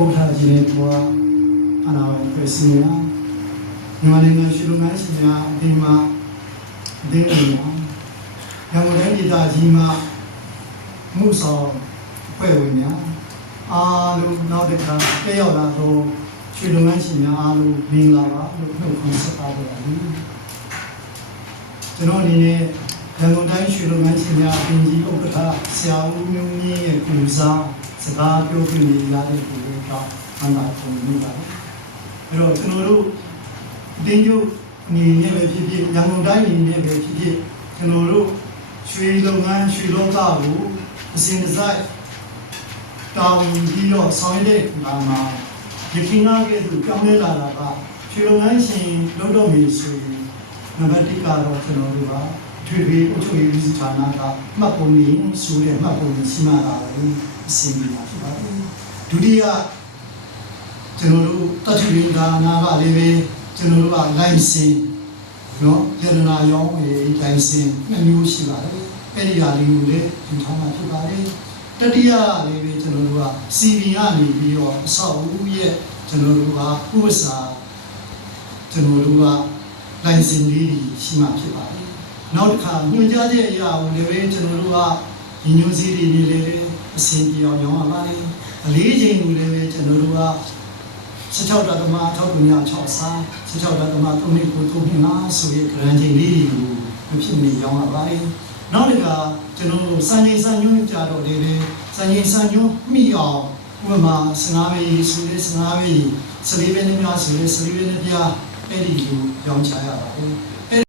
ဥထာကြီးနဲ့ပေါ်အနာဝယ်စီယာမြန်မာနိုင်ငံရှိလုံငန်းစီများအဒီမှာအဒီနေရရန်ကုန်တိုင်းဒေသကြီးမှာမှုဆောင်ဖွဲ့ဝင်များအားလုံးနောက်တစ်ခါတက်ရောက်လာတော့ရွှေလုံငန်းစီများအားလုံးမင်္ဂလာပါလို့နှုတ်ခွန်းဆက်ပါကြပါမယ်ကျွန်တော်အနေနဲ့ရန်ကုန်တိုင်းရွှေလုံငန်းစီများအပြင်ကြီးဥက္ကဋ္ဌဆရာဦးမျိုးမြင့်ရဲ့ကူစားစကားပြောပြနေရတဲ့ပုံတော့အမှန်ပုံနေပါတယ်အဲ့တော့ကျွန်တော်တို့တင်းကျုပ်အနေနဲ့ပဲဖြစ်ဖြစ်ရန်ကုန်တိုင်းအနေနဲ့ပဲဖြစ်ဖြစ်ကျွန်တော်တို့ရွှေလုပ်ငန်းရွှေလောကကိုအစဉ်တစိုက်တောင်းပြီးတော့ဆောင်ရွက်တဲ့အခါမှာဒီကိနာကဲ့သို့ပြောင်းလဲလာတာကရွှေလုပ်ငန်းရှင်လုပ်တော့ပြီဆိုရင်နံပါတ်1ကတော့ကျွန်တော်တို့ကထွေထွေအုပ်ချုပ်ရေးဌာနကမှတ်ပုံရင်းဆိုတဲ့မှတ်ပုံရင်းစီမံတာကိုအစီအမံတာဖြစ်ပါတယ်ဒုတိယကျွန်တော်တို့တတိယဌာနကလည်းပဲကျွန်တော်တို့ကလိုင်စင်နော်ယန္တနာရောင်းရေးလိုင်စင်2မျိုးရှိပါတယ်အဲ့ဒီဟာလေးကိုလည်းယူထားမှာဖြစ်ပါတယ်တတိယလေးပဲကျွန်တော်တို့က CV ကနေပြီးတော့အဆောက်အဦရဲ့ကျွန်တော်တို့ကဥပစာကျွန်တော်တို့ကလိုင်စင်လေးရှိမှဖြစ်ပါတယ်နောက်တစ်ခါညွှန်ကြားချက်အရာကိုလည်းပဲကျွန်တော်တို့ကညီညွတ်စည်းတွေလည်းအဆင်ပြေအောင်ရောင်းရပါတယ်အလေးချိန်ကိုလည်းပဲကျွန်တော်တို့က16 ဒသမ6ခုမြောက်6စား16 ဒသမ3နှစ်ကို3နှစ်မှာဆိုရဂရန်ချိန်လေးကိုမဖြစ်နေရောင်းရပါတယ်နောက်တစ်ခါကျွန်တော်တို့စံချိန်စံညွှန်းကြတော့လေစံချိန်စံညွှန်းမိအောင်ဥပမာ15ပေဆိုတဲ့15ပေ14ပဲနဲ့များဆိုတဲ့14ပဲနဲ့ပြအဲ့ဒီကိုရောင်းချရပါတယ်